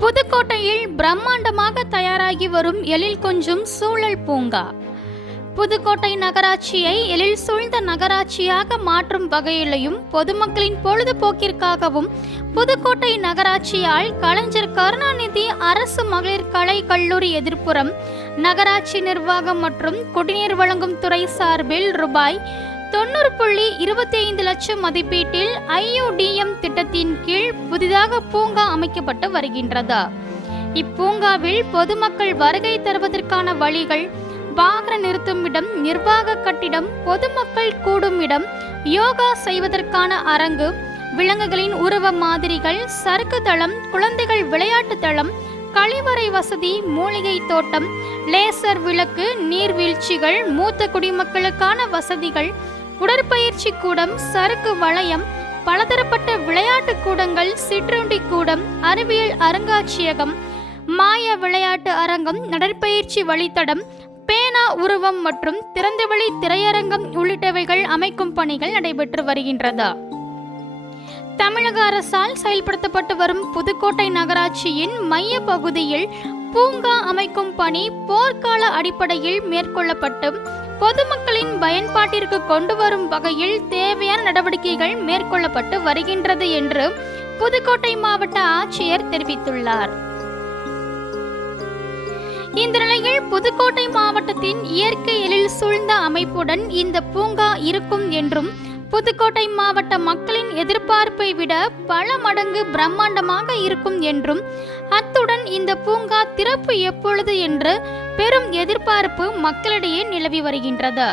புதுக்கோட்டையில் பிரம்மாண்டமாக தயாராகி வரும் எழில் கொஞ்சும் சூழல் பூங்கா. புதுக்கோட்டை நகராட்சியை எழில் சூழ்ந்த நகராட்சியாக மாற்றும் வகையிலையும் பொதுமக்களின் பொழுதுபோக்கிற்காகவும் புதுக்கோட்டை நகராட்சியால் கலைஞர் கருணாநிதி அரசு மகளிர் கலை கல்லூரி எதிர்ப்புறம் நகராட்சி நிர்வாகம் மற்றும் குடிநீர் வழங்கும் துறை சார்பில் ரூபாய் தொண்ணூறு புள்ளி இருபத்தி ஐந்து லட்சம் மதிப்பீட்டில் ஐயுடிஎம் திட்டத்தின் கீழ் புதிதாக பூங்கா அமைக்கப்பட்டு வருகின்றது. இப்பூங்காவில் பொதுமக்கள் வருகை தருவதற்கான வழிகள் வாகன நிறுத்தும் இடம் நிர்வாக கட்டிடம் பொதுமக்கள் கூடும் இடம் யோகா செய்வதற்கான அரங்கு விலங்குகளின் உருவ மாதிரிகள் சறுக்கு தளம் குழந்தைகள் விளையாட்டு தளம் கழிவறை வசதி மூலிகை தோட்டம் லேசர் விளக்கு நீர்வீழ்ச்சிகள் மூத்த குடிமக்களுக்கான வசதிகள் உடற்பயிற்சி கூடம் சரக்கு வளையம் பலதரப்பட்ட விளையாட்டு கூடங்கள் சிற்றுண்டி கூடம் அறிவியல் அருங்காட்சியகம் மாய விளையாட்டு அரங்கம் நடைப்பயிற்சி வழித்தடம் பேனா உருவம் மற்றும் திறந்தவெளி திரையரங்கம் உள்ளிட்டவைகள் அமைக்கும் பணிகள் நடைபெற்று வருகின்றது தமிழக அரசால் செயல்படுத்தப்பட்டு வரும் புதுக்கோட்டை நகராட்சியின் மைய பகுதியில் பூங்கா அமைக்கும் பணி போர்க்கால அடிப்படையில் மேற்கொள்ளப்பட்டு பொதுமக்களின் பயன்பாட்டிற்கு கொண்டு வரும் வகையில் தேவையான நடவடிக்கைகள் மேற்கொள்ளப்பட்டு வருகின்றது என்று புதுக்கோட்டை மாவட்ட ஆட்சியர் தெரிவித்துள்ளார். இந்த நிலையில் புதுக்கோட்டை மாவட்டத்தின் இயற்கை எழில் சூழ்ந்த அமைப்புடன் இந்த பூங்கா இருக்கும் என்றும் புதுக்கோட்டை மாவட்ட மக்களின் எதிர்பார்ப்பை விட பல மடங்கு பிரம்மாண்டமாக இருக்கும் என்றும் அத்துடன் இந்த பூங்கா திறப்பு எப்பொழுது என்று பெரும் எதிர்பார்ப்பு மக்களிடையே நிலவி வருகின்றது.